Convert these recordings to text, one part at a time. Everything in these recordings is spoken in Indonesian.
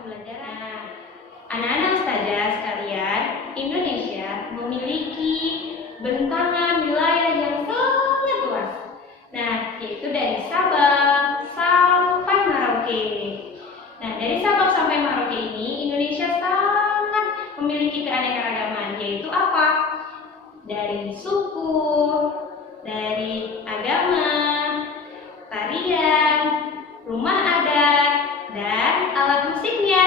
pembelajaran. Nah, anak-anak ustazah sekalian, Indonesia memiliki bentangan wilayah yang sangat luas. Nah, yaitu dari Sabang sampai Merauke. Nah, dari Sabang sampai Merauke ini Indonesia sangat memiliki keanekaragaman, yaitu apa? Dari suku, dari agama, tarian, rumah adat, dan alat musiknya.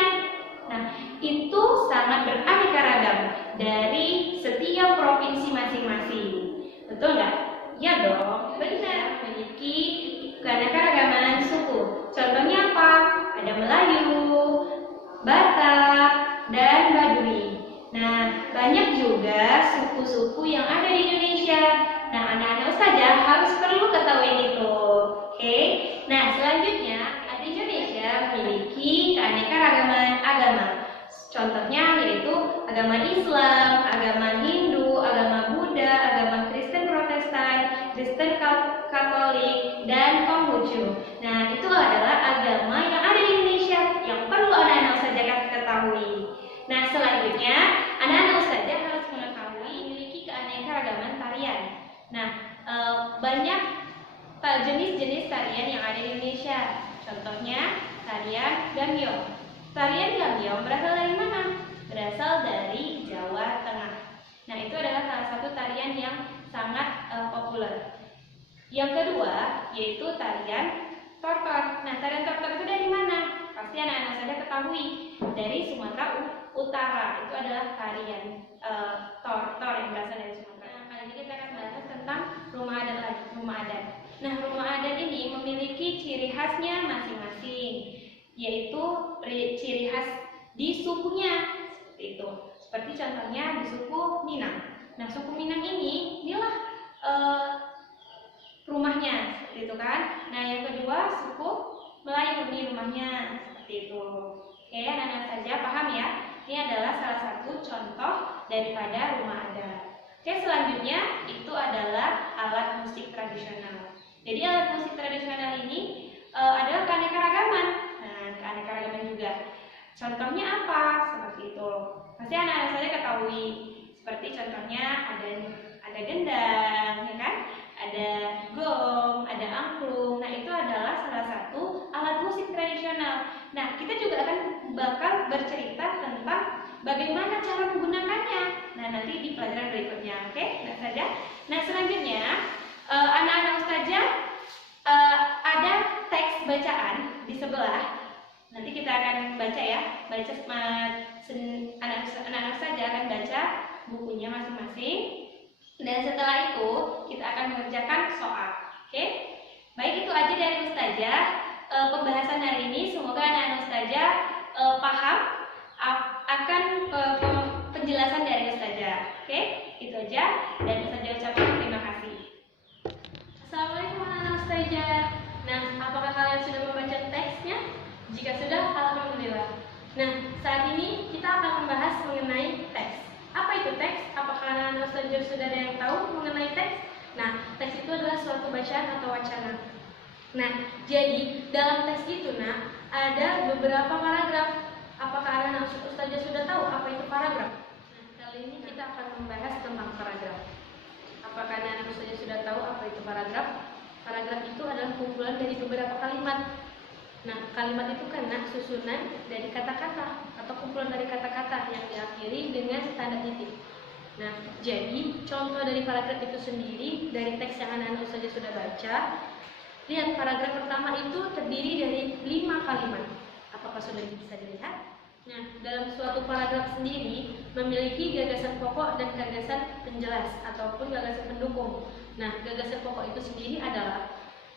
Nah, itu sangat beraneka ragam dari setiap provinsi masing-masing. Betul nggak? Ya dong, benar. Memiliki keanekaragaman suku. Contohnya apa? Ada Melayu, Batak, dan Baduy. Nah, banyak juga suku-suku yang ada di Indonesia. Nah, anak-anak ustazah harus perlu ketahui itu. Oke? Nah, selanjutnya, di Indonesia memiliki keanekaragaman agama. Contohnya yaitu agama Islam, agama Hindu, agama Buddha, agama Kristen Protestan, Kristen Katolik, dan Konghucu. Nah, itu adalah agama yang ada di Indonesia yang perlu anak-anak ustazah ketahui. Nah, selanjutnya anak-anak ustazah harus mengetahui memiliki keanekaragaman tarian. Nah, banyak jenis-jenis tarian yang ada di Indonesia. Contohnya tarian gambyong. Tarian gambyong berasal dari mana? Berasal dari Jawa Tengah. Nah, itu adalah salah satu tarian yang sangat populer. Yang kedua yaitu tarian tortor. Nah, tarian tortor itu dari mana? Pasti anak-anak saja ketahui, dari Sumatera Utara. Itu adalah tarian tortor yang berasal dari Sumatera. Nah, kali ini kita akan bahas tentang rumah adat lagi, rumah adat. Nah, rumah adat ini memiliki ciri khasnya masing-masing, yaitu ciri khas di sukunya, seperti itu. Seperti contohnya di suku Minang. Nah, suku Minang inilah rumahnya, seperti itu kan. Nah, yang kedua suku Melayu, ini rumahnya, seperti itu. Oke, anak-anak saja paham ya? Ini adalah salah satu contoh daripada rumah adat. Oke, selanjutnya itu adalah alat musik tradisional. Jadi alat musik tradisional ini adalah keanekaragaman. Nah, keanekaragaman juga. Contohnya apa? Seperti itu. Pasti anak-anak saya ketahui. Seperti contohnya ada gendang, ya kan? Ada gong, ada angklung. Nah, itu adalah salah satu alat musik tradisional. Nah, kita juga akan bakal bercerita tentang bagaimana cara menggunakannya. Nah, nanti di pelajaran berikutnya, oke? Nah, saja. Nah, selanjutnya anak-anak ustazah ada teks bacaan di sebelah. Nanti kita akan baca ya. Anak-anak saja akan baca bukunya masing-masing. Dan setelah itu kita akan mengerjakan soal. Oke? Baik, itu aja dari ustazah. Pembahasan hari ini semoga anak-anak ustazah paham akan penjelasan dari ustazah. Oke? Itu aja, dan ustazah ucapkan terima kasih. Assalamualaikum anak-anak ustazah. Nah, apakah kalian sudah membaca teksnya? Jika sudah, alhamdulillah. Nah, saat ini kita akan membahas mengenai teks. Apa itu teks? Apakah anak-anak ustazah sudah ada yang tahu mengenai teks? Nah, teks itu adalah suatu bacaan atau wacana. Nah, jadi dalam teks itu ada beberapa paragraf. Apakah anak-anak ustazah sudah tahu apa itu paragraf? Nah, kali ini kita akan membahas tentang paragraf. Apakah anak-anak ustazah sudah tahu apa itu paragraf? Paragraf itu adalah kumpulan dari beberapa kalimat. Nah, kalimat itu karena susunan dari kata-kata atau kumpulan dari kata-kata yang diakhiri dengan tanda titik. Nah, jadi contoh dari paragraf itu sendiri dari teks yang anak-anak ustazah sudah baca. Lihat, paragraf pertama itu terdiri dari 5 kalimat. Apakah sudah bisa dilihat? Nah, dalam suatu paragraf sendiri memiliki gagasan pokok dan gagasan penjelas ataupun gagasan pendukung. Nah, gagasan pokok itu sendiri adalah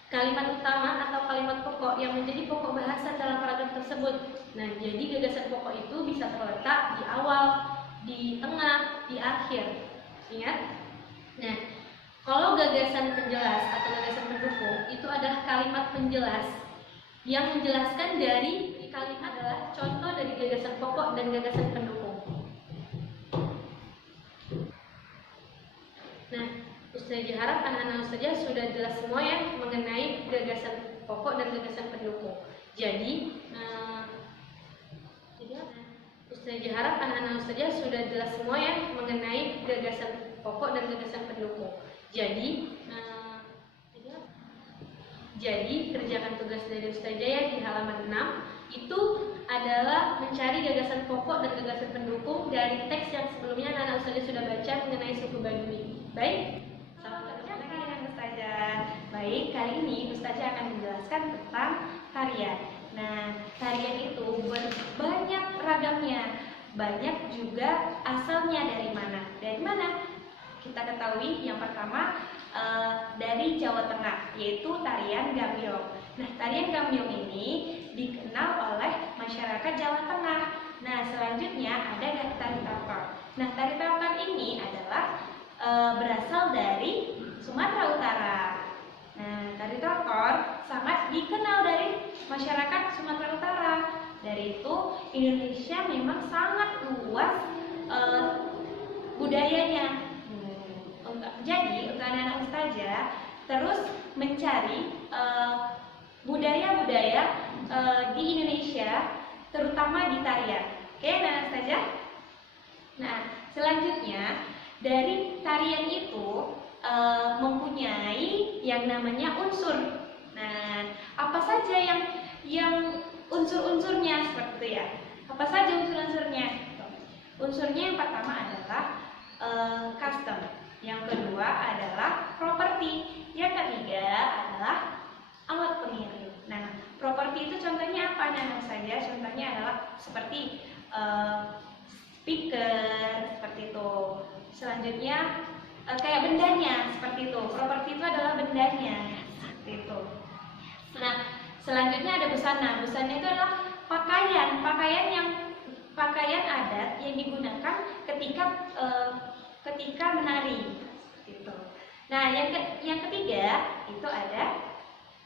kalimat utama atau kalimat pokok yang menjadi pokok bahasan dalam paragraf tersebut. Nah, jadi gagasan pokok itu bisa terletak di awal, di tengah, di akhir. Ingat? Nah, kalau gagasan penjelas atau gagasan pendukung itu adalah kalimat penjelas yang menjelaskan dari kalimat adalah contoh dari gagasan pokok dan gagasan pendukung. Nah, ustazah harap anak-anak ustazah sudah jelas semua ya mengenai gagasan pokok dan gagasan pendukung. Jadi Ustazah harap anak-anak Ustazah sudah jelas semua ya mengenai gagasan pokok dan gagasan pendukung. Jadi kerjakan tugas dari Ustazah ya di halaman 6 itu adalah mencari gagasan pokok dan gagasan pendukung dari teks yang sebelumnya anak-anak Ustazah sudah baca mengenai suku Baduy. Baik? Selamat berjumpa dengan Ustazah. Baik, kali ini Ustazah akan menjelaskan tentang tarian. Nah, tarian itu banyak ragamnya, banyak juga asalnya dari mana. Dari mana? Kita ketahui yang pertama dari Jawa Tengah, yaitu tarian gambyong. Nah, tarian gambyong ini dikenal oleh masyarakat Jawa Tengah. Nah, selanjutnya ada tari tortor. Nah, tari tortor ini adalah berasal dari Sumatera Utara. Nah, tari tortor sangat dikenal dari masyarakat Sumatera Utara. Dari itu, Indonesia memang sangat luas budayanya. Jadi, untuk anak-anak Ustazah terus mencari budaya-budaya di Indonesia, terutama di tarian. Oke, anak-anak Ustazah? Nah, selanjutnya dari tarian itu mempunyai yang namanya unsur. Nah, apa saja yang unsur-unsurnya seperti itu ya? Apa saja unsur-unsurnya? Unsurnya yang pertama adalah custom, yang kedua adalah properti, yang ketiga adalah alat pengiring. Nah, properti itu contohnya apa anak saja? Contohnya adalah seperti speaker, seperti itu. Selanjutnya kayak bendanya, seperti itu. Properti itu adalah bendanya, seperti itu. Nah, selanjutnya ada busana. Busana itu adalah pakaian adat yang digunakan ketika menari, gitu. Nah, yang ketiga itu ada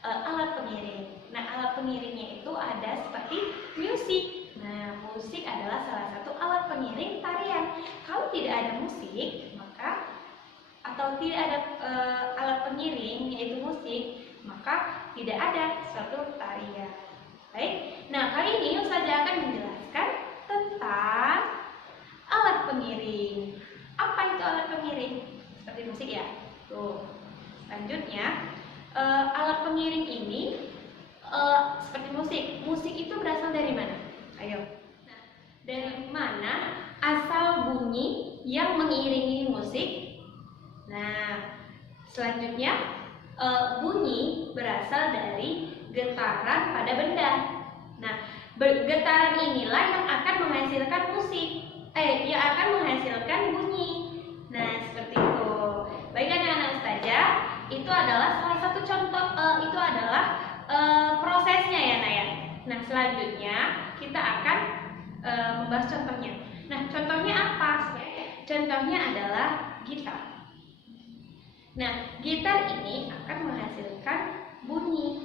alat pengiring. Nah, alat pengiringnya itu ada seperti musik. Nah, musik adalah salah satu alat pengiring tarian. Kalau tidak ada musik, atau tidak ada alat pengiring yaitu musik, maka tidak ada suatu tarian. Baik. Nah, kali ini Ustazah akan menjelaskan tentang alat pengiring. Apa itu alat pengiring? Seperti musik ya. Tuh. Selanjutnya, alat pengiring ini seperti musik. Musik itu berasal dari mana? Ayo. Nah, dari mana asal bunyi yang mengiringi musik? Nah, selanjutnya bunyi berasal dari getaran pada benda. Nah, getaran inilah yang akan menghasilkan musik. Yang akan menghasilkan bunyi. Nah, seperti itu. Baik anak-anak Ustazah, itu adalah salah satu contoh. Itu adalah prosesnya ya, Naya. Nah, selanjutnya kita akan membahas contohnya. Nah, contohnya apa? Contohnya adalah gitar. Nah, gitar ini akan menghasilkan bunyi.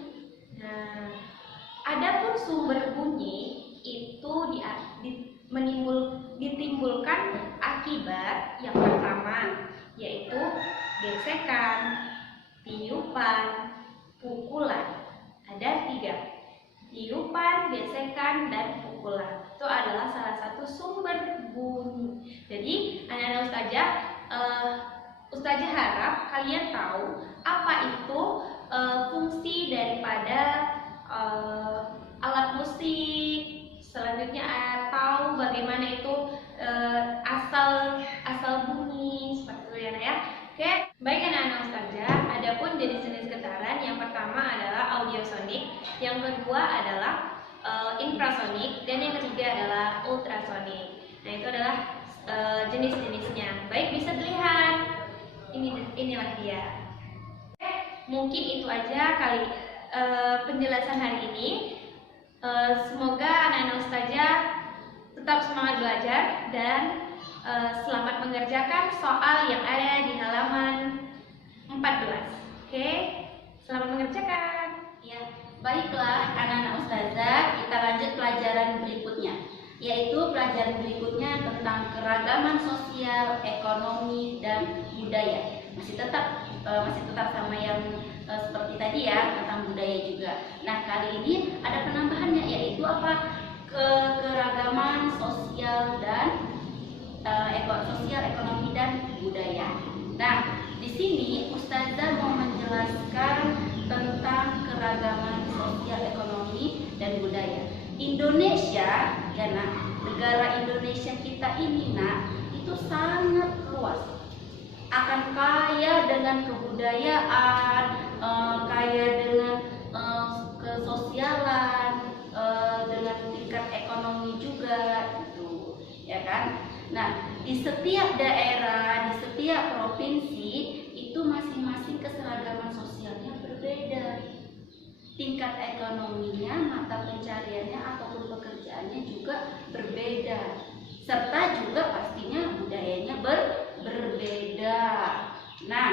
Nah, adapun sumber bunyi itu ditimbulkan akibat yang pertama, yaitu gesekan, tiupan, pukulan. Ada 3. Tiupan, gesekan, dan pukulan. Itu adalah salah satu sumber bunyi. Jadi, anak-anak Ustazah harap kalian tahu apa itu fungsi daripada alat musik. Selanjutnya tahu bagaimana itu asal bunyi, seperti itu ya, ya. Oke, baik anak-anak Ustazah. Adapun jenis-jenis getaran, yang pertama adalah audiosonik, yang kedua adalah infrasonik, dan yang ketiga adalah ultrasonik. Nah, itu adalah jenis-jenisnya. Baik, bisa dilihat. Inilah dia. Oke, mungkin itu aja kali penjelasan hari ini. Semoga anak-anak Ustazah tetap semangat belajar dan selamat mengerjakan soal yang ada di halaman 14. Oke, selamat mengerjakan. Ya, baiklah anak-anak Ustazah, kita lanjut pelajaran berikutnya, yaitu pelajaran berikutnya tentang keragaman sosial, ekonomi, dan budaya. Masih tetap sama yang seperti tadi ya, tentang budaya juga. Nah, kali ini ada penambahannya, yaitu apa? Keragaman sosial dan sosial, ekonomi dan budaya. Nah, di sini Ustazah mau menjelaskan tentang keragaman sosial, ekonomi dan budaya. Indonesia, ya nak, negara Indonesia kita ini nak, itu sangat luas. Akan kaya dengan kebudayaan, kaya dengan kesosialan, dengan tingkat ekonomi juga, gitu, ya kan? Nah, di setiap daerah, di setiap provinsi itu masing-masing keseragaman sosialnya berbeda. Tingkat ekonominya, mata pencariannya ataupun pekerjaannya juga berbeda. Serta juga pastinya budayanya berbeda. Nah,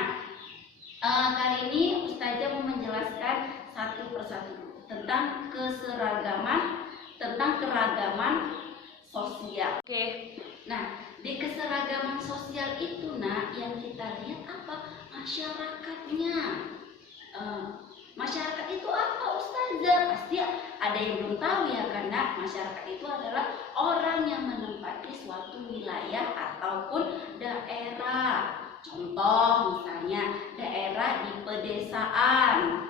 kali ini Ustazah mau menjelaskan satu persatu tentang keragaman sosial. Oke. Nah, di keseragaman sosial itu nak, yang kita lihat apa? Masyarakatnya. Masyarakat itu apa Ustazah? Pasti ada yang belum tahu ya, karena masyarakat itu adalah orang yang menempati suatu wilayah ataupun daerah. Contoh misalnya daerah di pedesaan,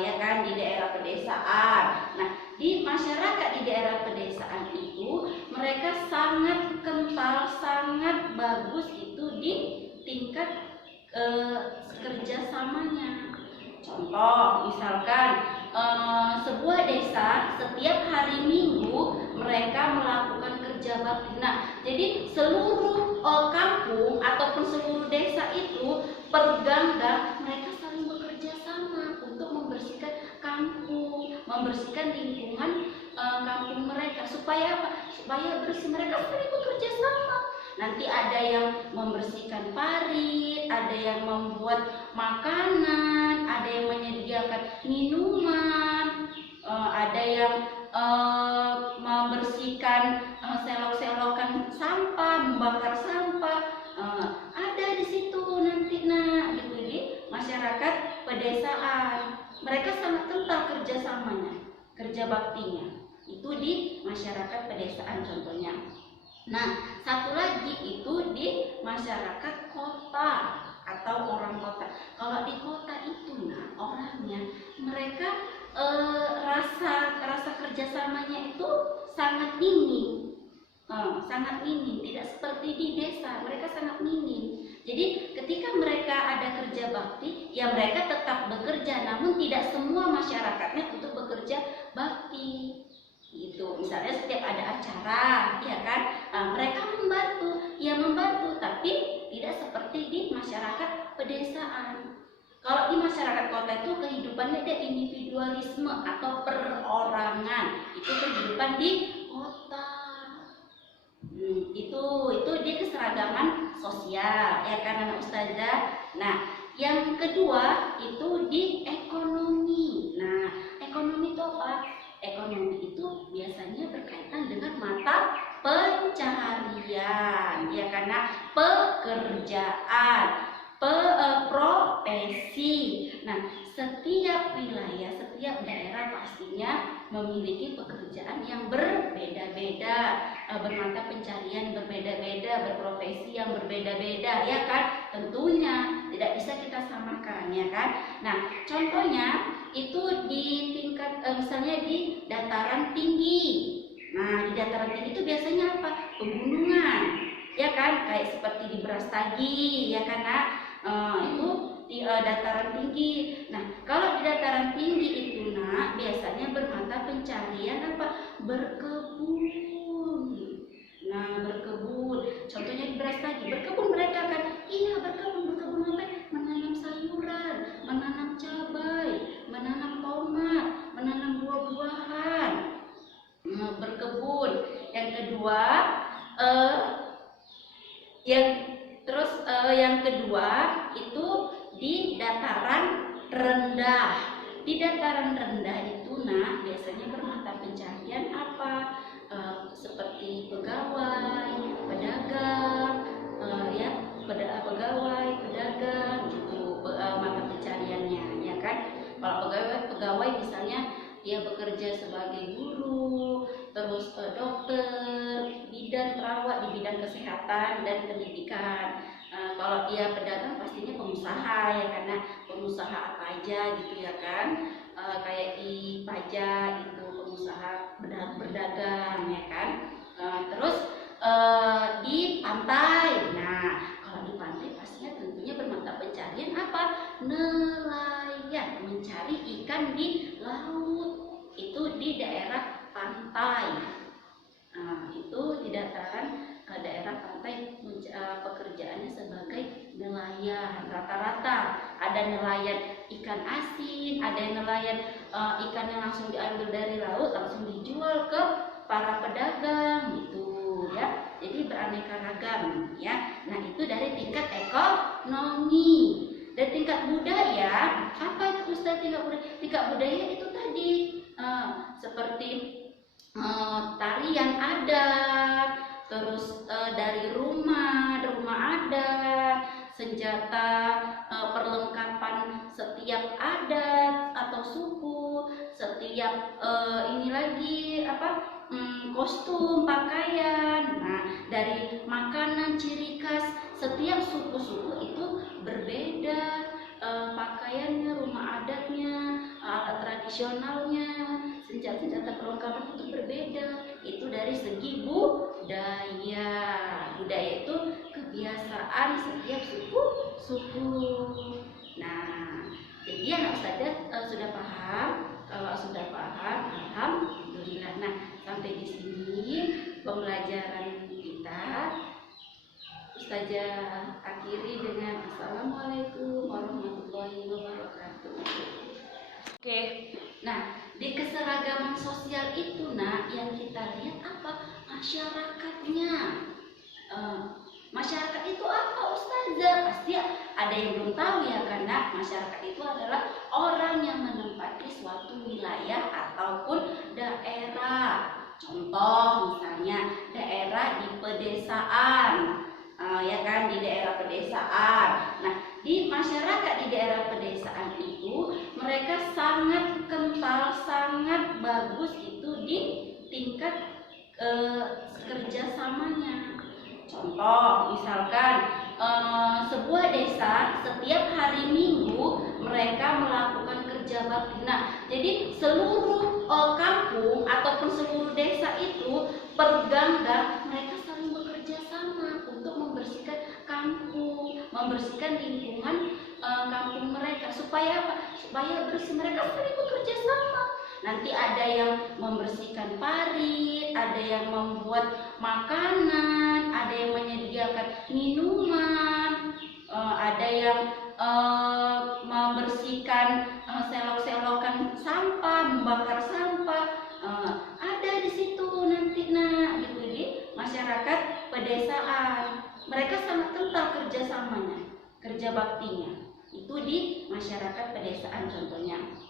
ya kan, di daerah pedesaan. Nah, di masyarakat di daerah pedesaan itu mereka sangat kental, sangat bagus itu di tingkat kerjasamanya. Contoh misalkan sebuah desa setiap hari Minggu mereka melakukan kerja bakti. Nah, jadi seluruh kampung ataupun seluruh desa itu per gang mereka saling bekerja sama untuk membersihkan kampung, membersihkan lingkungan kampung mereka. Supaya apa? Supaya bersih, mereka saling bekerja sama. Nanti ada yang membersihkan parit, ada yang membuat makanan, ada yang menyediakan minuman, ada yang membersihkan selok-selokan sampah, membakar sampah. Ada di situ nanti nak, gitu, di masyarakat pedesaan. Mereka sangat kental kerjasamanya, kerja baktinya. Itu di masyarakat pedesaan contohnya. Nah, satu lagi itu di masyarakat kota atau orang kota. Kalau di kota itu nah, orangnya mereka rasa kerjasamanya itu sangat minim. Sangat minim, tidak seperti di desa, mereka sangat minim. Jadi ketika mereka ada kerja bakti, ya mereka tetap bekerja, namun tidak semua masyarakatnya untuk bekerja bakti. Gitu. Misalnya setiap ada acara, ya kan, mereka membantu, tapi tidak seperti di masyarakat pedesaan. Kalau di masyarakat kota itu kehidupannya ada individualisme atau perorangan, itu kehidupan di kota. Itu dia keseragaman sosial, ya kan anak Ustazah. Nah, yang kedua itu di ekonomi. Nah, ekonomi itu apa? Ekonomi itu biasanya berkaitan dengan mata pencaharian, ya, karena pekerjaan, profesi. Nah, setiap wilayah, setiap daerah pastinya memiliki pekerjaan yang berbeda-beda, bermata pencarian berbeda-beda, berprofesi yang berbeda-beda, ya kan? Tentunya tidak bisa kita samakan, ya kan? Nah, contohnya itu di tingkat misalnya di dataran tinggi. Nah, di dataran tinggi itu biasanya apa? Pegunungan, ya kan? Kayak seperti di Brastagi, ya kan? Nah, itu di dataran tinggi. Nah, kalau di dataran tinggi itu nak biasanya bermata pencarian apa? Berkebun. Nah, berkebun. Contohnya di Brastagi, berkebun mereka kan? Iya, berkebun apa? Menanam sayuran, menanam cabai, menanam tomat, menanam buah-buahan. Berkebun. Yang kedua, yang kedua itu di dataran rendah. Di dataran rendah itu nah biasanya bermata pencarian apa? Seperti pegawai, pedagang, ya, pegawai, pedagang gitu, mata pencariannya, ya kan? Kalau pegawai misalnya dia bekerja sebagai guru, terus dokter, dan kesehatan dan pendidikan. Kalau dia pedagang pastinya pengusaha ya, karena pengusaha apa aja gitu ya kan. Kayak di pajak itu pengusaha berdagang ya kan. Terus di pantai. Nah, kalau di pantai pastinya tentunya bermata pencarian apa? Nelayan, mencari ikan di laut. Itu di daerah pantai. Itu di dataran daerah pantai pekerjaannya sebagai nelayan. Rata-rata ada nelayan ikan asin, ada yang nelayan ikan yang langsung diambil dari laut langsung dijual ke para pedagang gitu ya. Jadi beraneka ragam ya. Nah, itu dari tingkat ekonomi. Dan tingkat budaya, apa itu Ustaz tingkat budaya? Tingkat budaya itu tadi seperti tarian adat, terus dari rumah adat, senjata, perlengkapan setiap adat atau suku, setiap ini lagi apa, kostum, pakaian. Nah, dari makanan ciri khas setiap suku-suku itu berbeda, pakaiannya, rumah adatnya, alat tradisionalnya, senjata perlengkapan itu berbeda. Itu dari segi budaya. Budaya itu kebiasaan setiap suku. Nah, jadi anak ustazah sudah paham. Kalau sudah paham, alhamdulillah. Nah, sampai di sini pembelajaran kita. Ustazah akhiri dengan assalamualaikum warahmatullahi wabarakatuh. Oke, nah di keseragaman sosial itu yang kita lihat apa? Masyarakatnya. Masyarakat itu apa Ustazah? Pasti ada yang belum tahu ya, karena masyarakat itu adalah orang yang menempati suatu wilayah ataupun daerah. Contoh misalnya daerah di pedesaan. Ya kan, di daerah pedesaan. Nah, di masyarakat di daerah pedesaan itu mereka sangat kental, sangat bagus itu di tingkat kerjasamanya. Contoh misalkan sebuah desa setiap hari Minggu mereka melakukan kerja bakti. Nah, jadi seluruh kampung ataupun seluruh desa itu per ganggang mereka saling bekerja sama untuk membersihkan kampung, membersihkan lingkungan kampung mereka. Supaya apa? Supaya bersih. Mereka saling bekerja sama. Nanti ada yang membersihkan parit, ada yang membuat makanan, ada yang menyediakan minuman, ada yang membersihkan selok-selokan sampah, membakar sampah. Ada di situ nanti gitu di masyarakat pedesaan. Mereka sangat kental kerjasamanya, kerja baktinya. Itu di masyarakat pedesaan contohnya.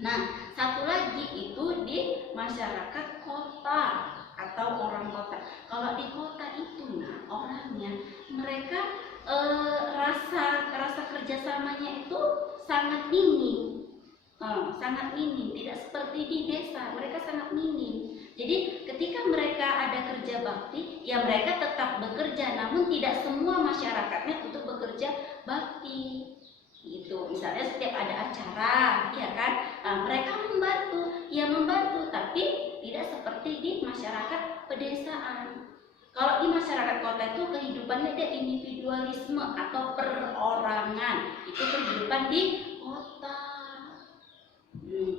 Nah, satu lagi itu di masyarakat kota atau orang kota. Kalau di kota itu orangnya mereka rasa kerjasamanya itu sangat minim, tidak seperti di desa. Mereka sangat minim. Jadi ketika mereka ada kerja bakti, ya mereka tetap bekerja, namun tidak semua masyarakatnya untuk bekerja bakti. Gitu. Misalnya setiap ada acara, ya kan, mereka membantu, tapi tidak seperti di masyarakat pedesaan. Kalau di masyarakat kota itu kehidupannya ada individualisme atau perorangan, itu kehidupan di kota.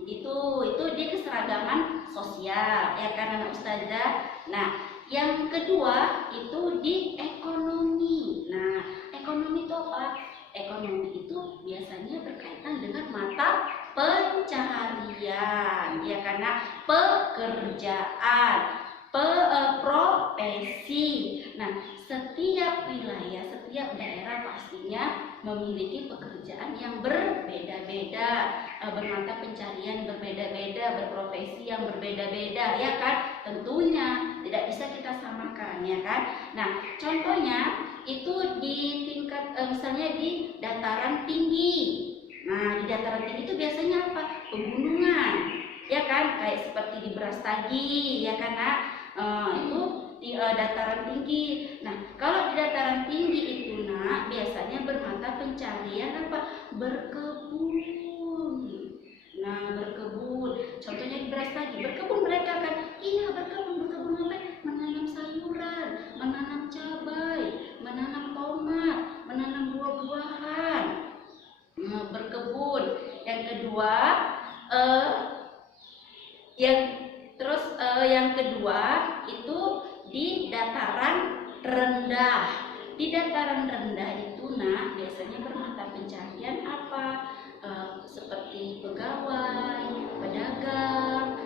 Itu di keseragaman sosial, ya kan anak ustazah. Nah, yang kedua itu di ekonomi. Nah, ekonomi itu apa? Ekonomi itu biasanya berkaitan dengan mata pencaharian, ya, karena pekerjaan, profesi. Nah, setiap wilayah, setiap daerah pastinya memiliki pekerjaan yang berbeda-beda, bermata pencarian berbeda-beda, berprofesi yang berbeda-beda, ya kan? Tentunya tidak bisa kita samakan, ya kan? Nah, contohnya itu di tingkat misalnya di dataran tinggi. Nah, di dataran tinggi itu biasanya apa? Pegunungan, ya kan? Kayak seperti di Brastagi, ya kan? Itu di dataran tinggi. Nah, kalau di dataran tinggi itu nak biasanya bermata pencarian apa? Berkebun. Nah, berkebun. Contohnya di beras tadi, berkebun mereka kan? Iya, berkebun apa? Menanam sayuran, menanam cabai, menanam tomat, menanam buah-buahan. Nah, berkebun. Yang kedua, yang kedua itu di dataran rendah. Di dataran rendah itu nah biasanya bermata pencarian apa? Seperti pegawai, pedagang,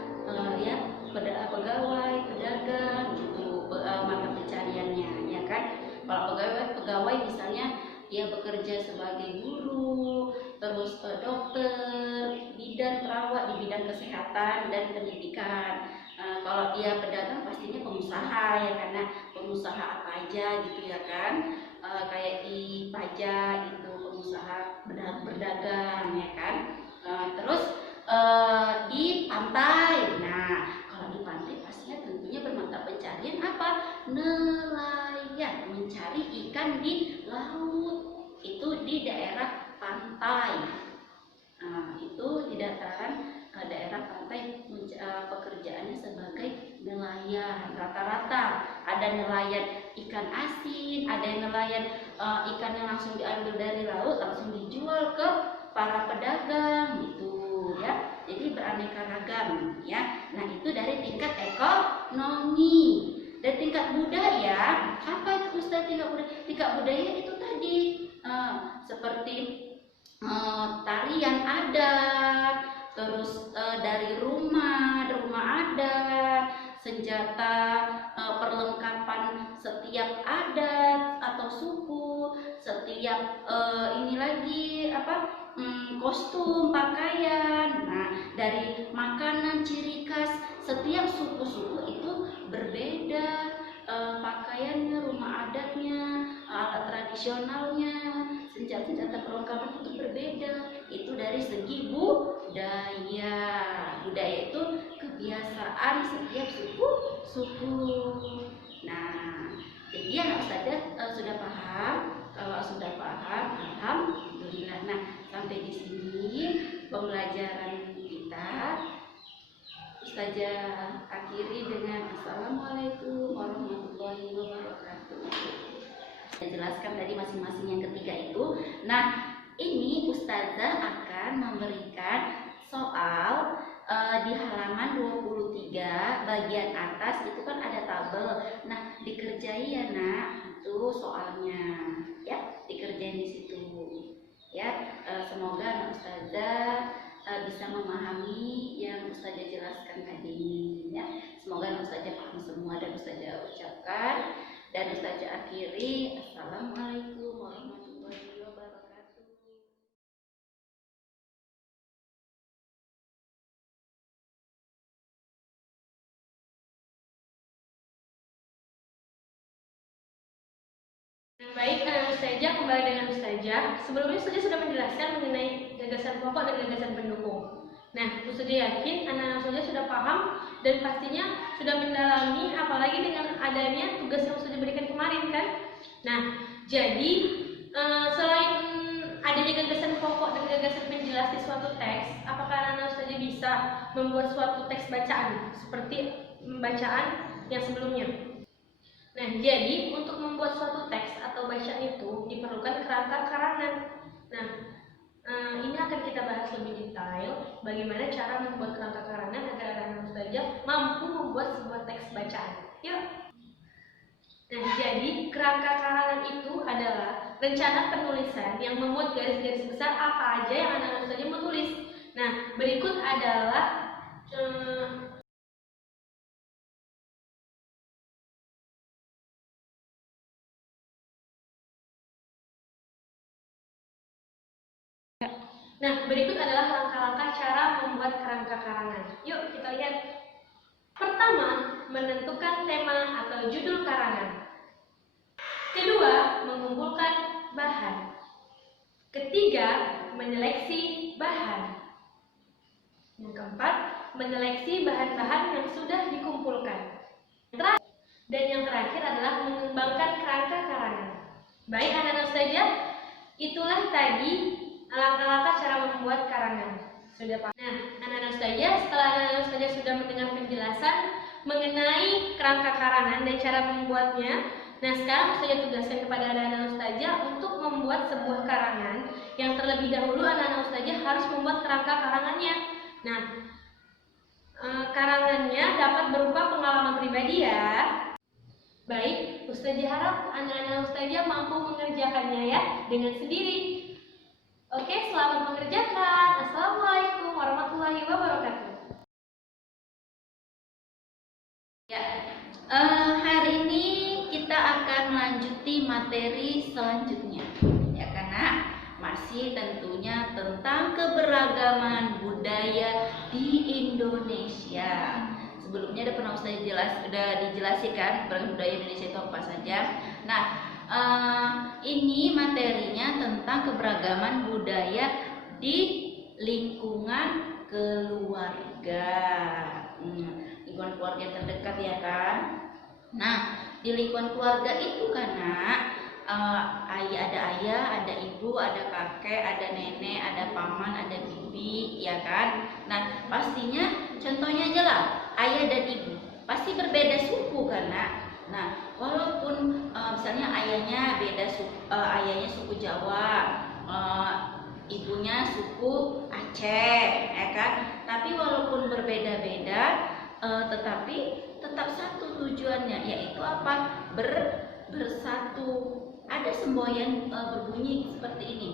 pegawai, pedagang itu mata pencariannya, ya kan? Kalau pegawai misalnya dia bekerja sebagai guru, terus dokter, bidan, perawat di bidang kesehatan dan pendidikan. Kalau dia pedagang pastinya pengusaha ya, karena pengusaha apa aja gitu ya kan, kayak di pajak itu pengusaha berdagang ya kan. Terus di pantai, nah kalau di pantai pastinya tentunya bermata pencarian apa? Nelayan, mencari ikan di laut, itu di daerah pantai. Nah, itu di dataran daerah pantai pekerjaannya sebagai nelayan. Rata-rata ada nelayan ikan asin, ada yang nelayan ikan yang langsung diambil dari laut langsung dijual ke para pedagang gitu ya. Jadi beraneka ragam ya. Nah, itu dari tingkat ekonomi. Dan tingkat budaya, apa itu Ustaz tingkat budaya? Tingkat budaya itu tadi seperti tarian adat, terus dari rumah adat, senjata, perlengkapan setiap adat atau suku, setiap ini lagi apa? Kostum, pakaian. Nah, dari makanan ciri khas setiap suku-suku itu berbeda, pakaiannya, rumah adatnya, alat tradisionalnya, senjata perlengkapan itu berbeda. Itu dari segi budaya. Budaya itu kebiasaan setiap suku. Nah, jadi anak Ustazah sudah paham. Kalau sudah paham, alhamdulillah. Nah, sampai di sini pembelajaran kita. Ustazah akhiri dengan Assalamualaikum warahmatullahi wabarakatuh. Saya jelaskan tadi masing-masing yang ketiga itu. Nah, ini Ustazah akan memberikan soal di halaman 23 bagian atas itu kan ada tabel. Nah, dikerjai ya nak, itu soalnya ya, dikerjain di situ ya. Semoga anak Ustazah bisa memahami yang Ustazah jelaskan tadi ini ya. Semoga anak Ustazah paham semua dan Ustazah ucapkan dan Ustazah akhiri. Assalamualaikum warahmatullahi wabarakatuh. Baik, Ustazah kembali dengan Ustazah. Sebelumnya Ustazah sudah menjelaskan mengenai gagasan pokok dan gagasan pendukung. Nah, Ustazah yakin anak-anak Ustazah sudah paham dan pastinya sudah mendalami, apalagi dengan adanya tugas yang Ustazah berikan kemarin kan. Nah, jadi selain adanya gagasan pokok dan gagasan penjelas di suatu teks, apakah anak-anak Ustazah bisa membuat suatu teks bacaan seperti bacaan yang sebelumnya? Nah, jadi untuk membuat suatu teks atau bacaan itu diperlukan kerangka karangan. Nah, ini akan kita bahas lebih detail bagaimana cara membuat kerangka karangan agar anak-anak Ustazah mampu membuat sebuah teks bacaan. Yuk. Nah, jadi kerangka karangan itu adalah rencana penulisan yang memuat garis-garis besar apa aja yang anak-anak Ustazah mau tulis. Nah, berikut adalah langkah-langkah cara membuat kerangka karangan. Yuk kita lihat. Pertama, menentukan tema atau judul karangan. Kedua, mengumpulkan bahan. Ketiga, menyeleksi bahan. Yang keempat, menyeleksi bahan-bahan yang sudah dikumpulkan. Dan yang terakhir, mengembangkan kerangka karangan. Baik anak-anak ustazah, itulah tadi langkah-langkah cara membuat karangan. Sudah paham? Nah, anak-anak ustazah, setelah anak-anak ustazah sudah mendengar penjelasan mengenai kerangka karangan dan cara membuatnya, nah sekarang ustazah tugaskan kepada anak-anak ustazah untuk membuat sebuah karangan yang terlebih dahulu anak-anak ustazah harus membuat kerangka karangannya. Nah, karangannya dapat berupa pengalaman pribadi ya. Baik, ustazah harap anak-anak ustazah mampu mengerjakannya ya dengan sendiri. Oke, selamat mengerjakan. Assalamualaikum warahmatullahi wabarakatuh. Ya, hari ini kita akan melanjuti materi selanjutnya, ya karena masih tentunya tentang keberagaman budaya di Indonesia. Sebelumnya udah dijelaskan keberagaman budaya Indonesia itu apa saja. Nah, ini materinya tentang keberagaman budaya di lingkungan keluarga. Lingkungan keluarga terdekat ya kan. Nah, di lingkungan keluarga itu karena ada ayah, ada ibu, ada kakek, ada nenek, ada paman, ada bibi, ya kan. Nah, pastinya contohnya aja lah, ayah dan ibu pasti berbeda suku karena. Nah, walaupun misalnya ayahnya ayahnya suku Jawa, ibunya suku Aceh, ya kan. Tapi walaupun berbeda-beda, tetapi tetap satu tujuannya, yaitu apa? Bersatu. Ada semboyan berbunyi seperti ini.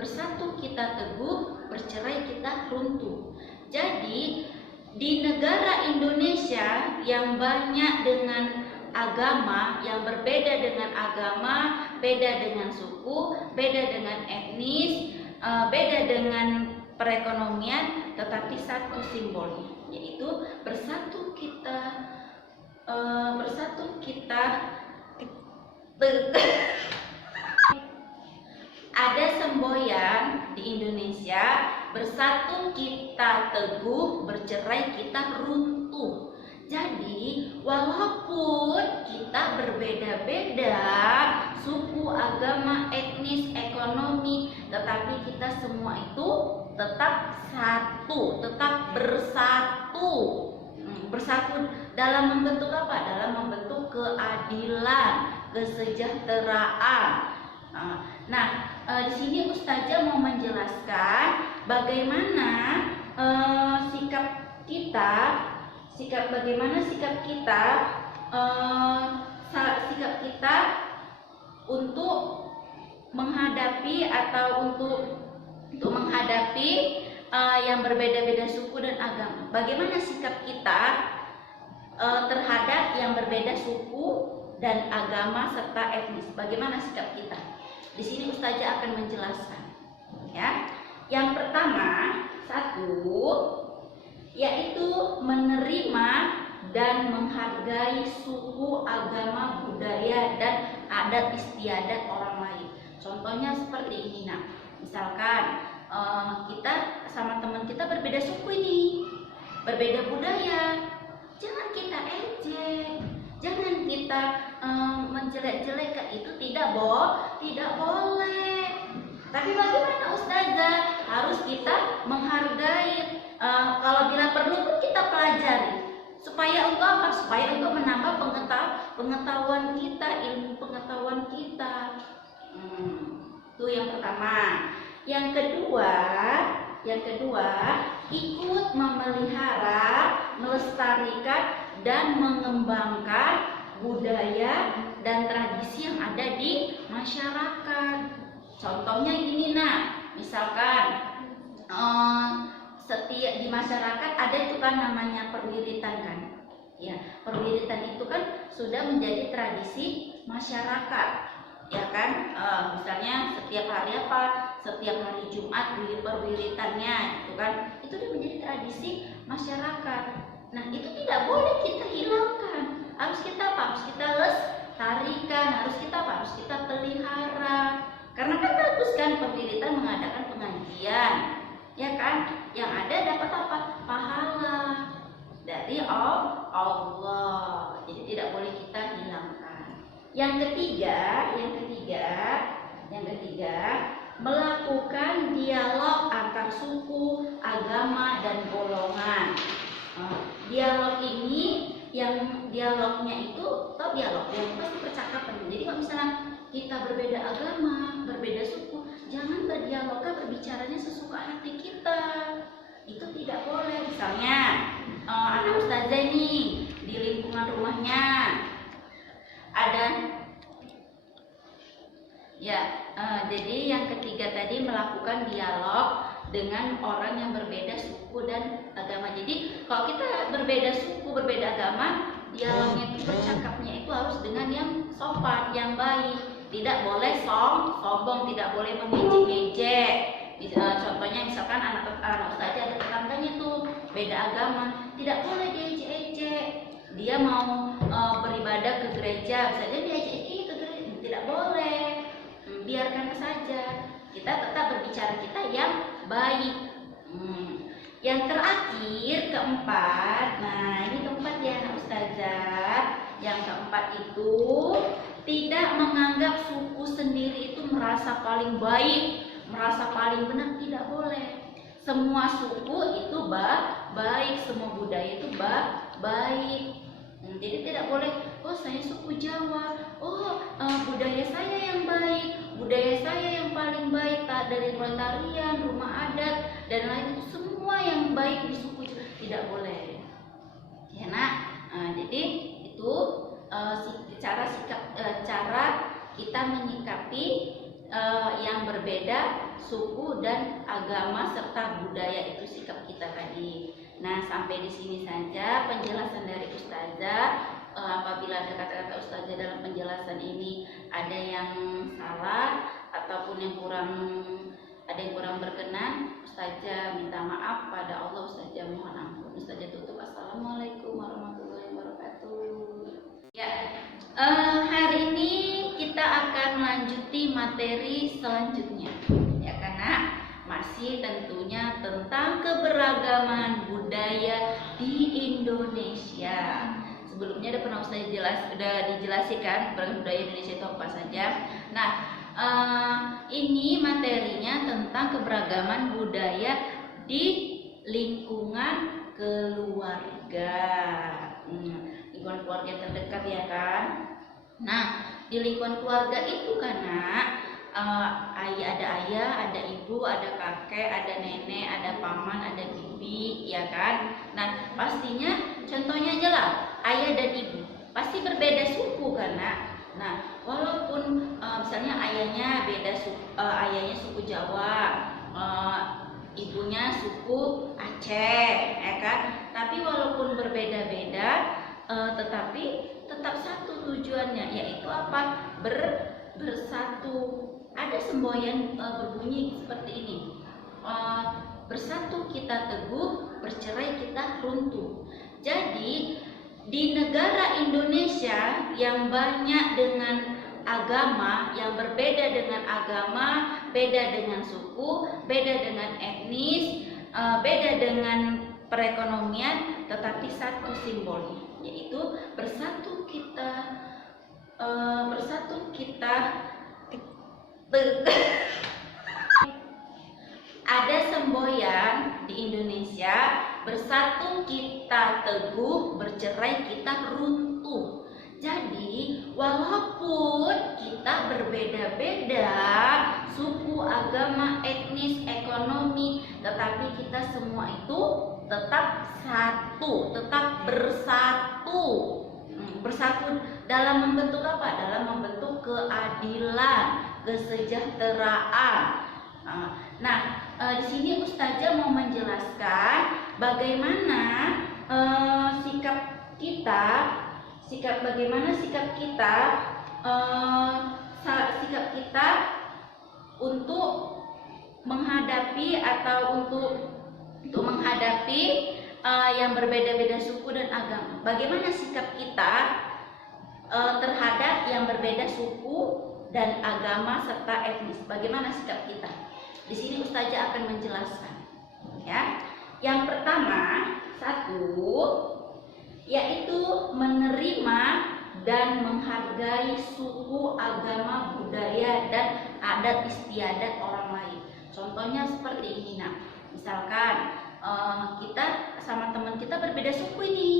Bersatu kita teguh, bercerai kita runtuh. Jadi di negara Indonesia yang banyak dengan agama, yang berbeda dengan agama, beda dengan suku, beda dengan etnis, beda dengan perekonomian, tetapi satu simbolnya, yaitu bersatu kita ada semboyan di Indonesia, bersatu kita teguh, bercerai kita runtuh. Jadi walaupun kita berbeda-beda suku, agama, etnis, ekonomi, tetapi kita semua itu tetap satu, tetap bersatu. Bersatu dalam membentuk apa? Dalam membentuk keadilan, kesejahteraan. Nah, di sini ustazah mau menjelaskan bagaimana sikap kita untuk menghadapi yang berbeda-beda suku dan agama. Bagaimana sikap kita terhadap yang berbeda suku dan agama serta etnis? Bagaimana sikap kita? Di sini ustazah akan menjelaskan. Ya, yang pertama, yaitu menerima dan menghargai suku, agama, budaya, dan adat istiadat orang lain. Contohnya seperti ini, nah, misalkan kita sama teman kita berbeda suku ini, berbeda budaya, jangan kita ejek, jangan kita menjelek-jelekan, itu tidak boleh. Tapi bagaimana ustazah? Harus kita menghargai. Kalau bila perlu pun kita pelajari. Supaya untuk apa? Supaya untuk menambah pengetahuan kita, ilmu pengetahuan kita. Itu yang pertama. Yang kedua, ikut memelihara, melestarikan dan mengembangkan budaya dan tradisi yang ada di masyarakat. Contohnya ini, nah, misalkan di masyarakat ada itu kan namanya perwiritan kan. Ya, perwiritan itu kan sudah menjadi tradisi masyarakat, ya kan. Misalnya setiap hari Jumat perwiritannya itu kan, itu sudah menjadi tradisi masyarakat. Nah, itu tidak boleh kita hilangkan. Harus kita lestarikan, harus kita pelihara. Karena kan bagus kan perwiritan mengadakan pengajian, ya kan? Yang ada dapat apa? Pahala dari Allah. Jadi tidak boleh kita hilangkan. Yang ketiga, melakukan dialog antar suku, agama, dan golongan. Dialog ini, dialognya itu, atau dialog yang pasti percakapan. Jadi kalau misalnya kita berbeda agama, berbeda suku, jangan berdialognya, berbicaranya sesuka hati kita. Itu tidak boleh. Misalnya anak ustazah ini di lingkungan rumahnya ada jadi yang ketiga tadi melakukan dialog dengan orang yang berbeda suku dan agama. Jadi kalau kita berbeda suku, berbeda agama, dialognya itu, bercakapnya itu harus dengan yang sopan, yang baik. Tidak boleh sombong, tidak boleh mengejek-ngejek. Contohnya misalkan anak ustazah ada tetangganya tuh beda agama, tidak boleh diejek-ejek. Dia mau beribadah ke gereja, misalnya dia ejek-ejek ke gereja, tidak boleh. Biarkan saja, kita tetap berbicara kita yang baik. Yang terakhir, keempat, nah ini keempat ya anak ustazah. Yang keempat itu tidak menganggap suku sendiri itu merasa paling baik, merasa paling benar, tidak boleh. Semua suku itu baik, semua budaya itu baik. Jadi tidak boleh, oh saya suku Jawa, budaya saya yang baik, budaya saya yang paling baik, dari tarian, rumah adat, dan lain itu semua yang baik di suku, tidak boleh. Ya nak, jadi itu cara kita menyikapi yang berbeda suku dan agama serta budaya, itu sikap kita tadi. Nah, sampai di sini saja penjelasan dari ustazah. Apabila ada kata-kata ustazah dalam penjelasan ini ada yang salah ataupun yang kurang berkenan, ustazah minta maaf pada Allah, ustazah mohon ampun. Ustazah tutup. Assalamualaikum warahmatullahi wabarakatuh. Ya, hari ini kita akan lanjuti materi selanjutnya, ya karena masih tentunya tentang keberagaman budaya di Indonesia. Sebelumnya udah dijelaskan beragam budaya Indonesia itu apa saja. Nah, ini materinya tentang keberagaman budaya di lingkungan keluarga. Lingkungan keluarga terdekat ya kan. Nah, di lingkungan keluarga itu karena ada ayah, ada ibu, ada kakek, ada nenek, ada paman, ada bibi, ya kan? Nah, pastinya contohnya aja lah, ayah dan ibu pasti berbeda suku karena. Nah, walaupun misalnya ayahnya ayahnya suku Jawa, ibunya suku Aceh, ya kan? Tapi walaupun berbeda-beda, tetapi tetap satu tujuannya, yaitu apa? Bersatu. Ada semboyan berbunyi seperti ini. Bersatu kita teguh, bercerai kita runtuh. Jadi di negara Indonesia yang banyak dengan agama, yang berbeda dengan agama, beda dengan suku, beda dengan etnis, beda dengan perekonomian, tetapi satu simbolnya, yaitu bersatu kita ada semboyan di Indonesia, bersatu kita teguh, bercerai kita runtuh. Jadi walaupun kita berbeda-beda suku, agama, etnis, ekonomi, tetapi kita semua itu tetap satu, tetap bersatu. Bersatu dalam membentuk apa? Dalam membentuk keadilan, kesejahteraan. Nah, di sini ustazah mau menjelaskan bagaimana sikap kita untuk menghadapi yang berbeda-beda suku dan agama. Bagaimana sikap kita terhadap yang berbeda suku dan agama serta etnis? Bagaimana sikap kita? Di sini ustazah akan menjelaskan. Ya, yang pertama, satu, yaitu menerima dan menghargai suku, agama, budaya, dan adat istiadat orang lain. Contohnya seperti ini, nak. Misalkan kita sama teman kita berbeda suku ini,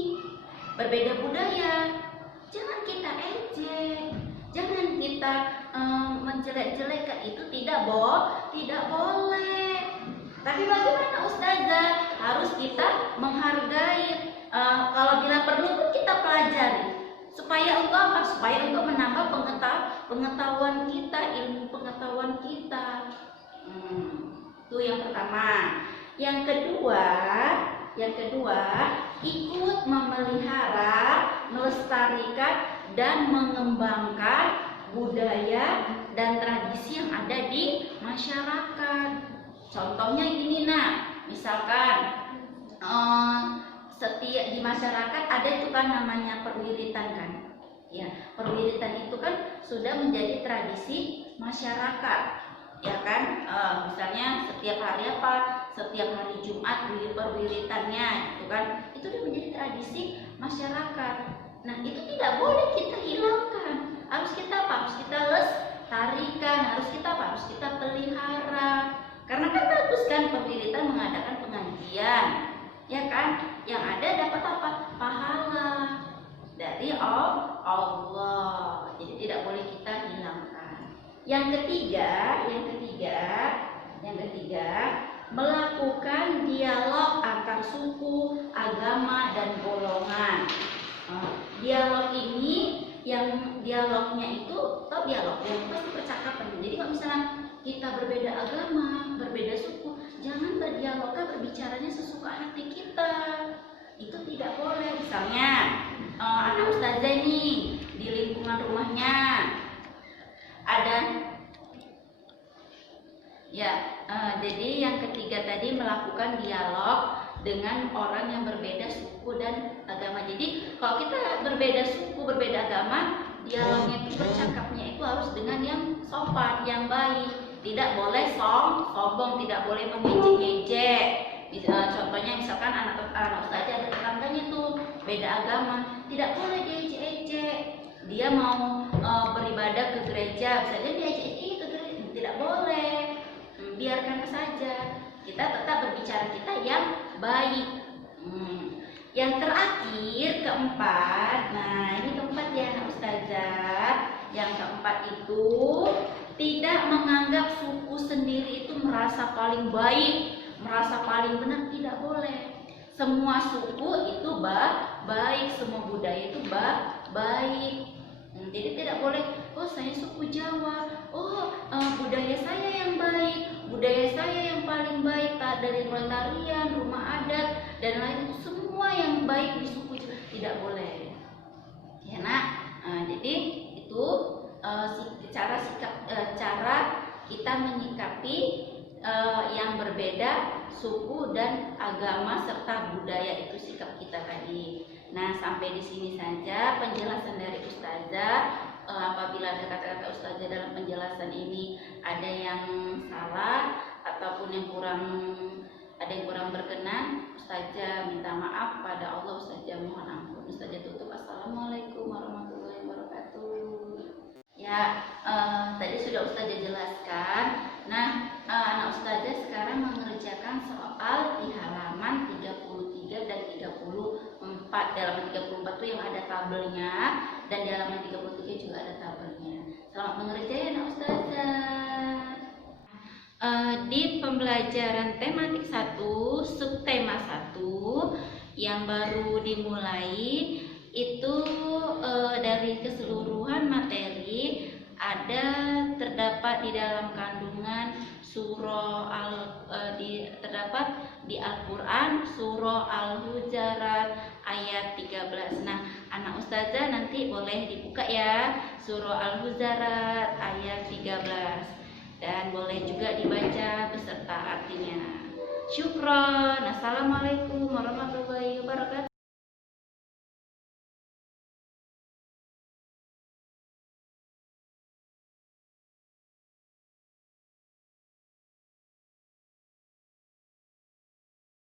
berbeda budaya, jangan kita ejek, jangan kita menjelek-jelekan, itu tidak boleh. Tapi bagaimana Ustazah? Harus kita menghargai. Kalau bila perlu pun kita pelajari. Supaya untuk apa? Supaya untuk menambah pengetahuan kita, ilmu pengetahuan kita. Itu yang pertama. Yang kedua, ikut memelihara, melestarikan, dan mengembangkan budaya dan tradisi yang ada di masyarakat. Contohnya gini, nak. Misalkan setiap di masyarakat ada itu kan namanya perwiritan kan. Ya, perwiritan itu kan sudah menjadi tradisi masyarakat. Ya kan, misalnya setiap hari setiap hari Jumat perwiritannya itu kan, itu sudah menjadi tradisi masyarakat. Nah, itu tidak boleh kita hilangkan. Harus kita lestarikan, harus kita pelihara. Karena kan bagus kan perwiritan mengadakan pengajian, ya kan? Yang ada dapat apa? Pahala dari Allah. Jadi tidak boleh kita hilangkan. Yang ketiga, melakukan dialog antar suku, agama, dan golongan. Dialog ini, dialognya itu, atau dialognya itu pasti percakapan. Jadi kalau misalnya kita berbeda agama, berbeda suku, jangan berbicaranya sesuka hati kita. Itu tidak boleh. Misalnya anak Ustazah ini di lingkungan rumahnya ada, jadi yang ketiga tadi melakukan dialog dengan orang yang berbeda suku dan agama. Jadi kalau kita berbeda suku, berbeda agama, dialognya itu, bercakapnya itu harus dengan yang sopan, yang baik. Tidak boleh sombong, tidak boleh mengejek-ngejek. Contohnya misalkan anak Ustazah ada tetangganya tuh beda agama, tidak boleh diejek-ejek. Dia mau beribadah ke gereja, misalnya dia ejek-ejek ke gereja, tidak boleh. Biarkan saja. Kita tetap berbicara kita yang baik. Yang terakhir, keempat. Nah, ini keempat ya Ustazah. Yang keempat itu tidak menganggap suku sendiri itu merasa paling baik, merasa paling benar, tidak boleh. Semua suku itu baik, semua budaya itu baik. Jadi tidak boleh, oh saya suku Jawa, budaya saya yang baik, budaya saya yang paling baik, dari mulai tarian, rumah adat, dan lain itu semua yang baik di suku, tidak boleh. Ya nak, jadi itu cara kita menyikapi yang berbeda suku dan agama serta budaya, itu sikap kita tadi. Nah, sampai di sini saja penjelasan dari Ustazah. Apabila ada kata-kata Ustazah dalam penjelasan ini ada yang salah ataupun yang kurang berkenan, Ustazah minta maaf pada Allah, Ustazah mohon ampun. Ustazah tutup. Assalamualaikum warahmatullahi wabarakatuh. Ya, tadi sudah Ustazah jelaskan. Nah, anak Ustazah sekarang mengerjakan soal di halaman 33 dan 34. Di halaman 34 itu yang ada tabelnya, dan di halaman 33 juga ada tabelnya. Selamat mengerjakan anak Ustazah. Di pembelajaran tematik 1, subtema 1 yang baru dimulai itu, dari keseluruhan materi terdapat di dalam kandungan terdapat di Al-Quran surah Al-Hujarat ayat 13. Nah, anak Ustazah nanti boleh dibuka ya surah Al-Hujarat ayat 13, dan boleh juga dibaca beserta artinya. Syukron. Assalamualaikum warahmatullahi wabarakatuh.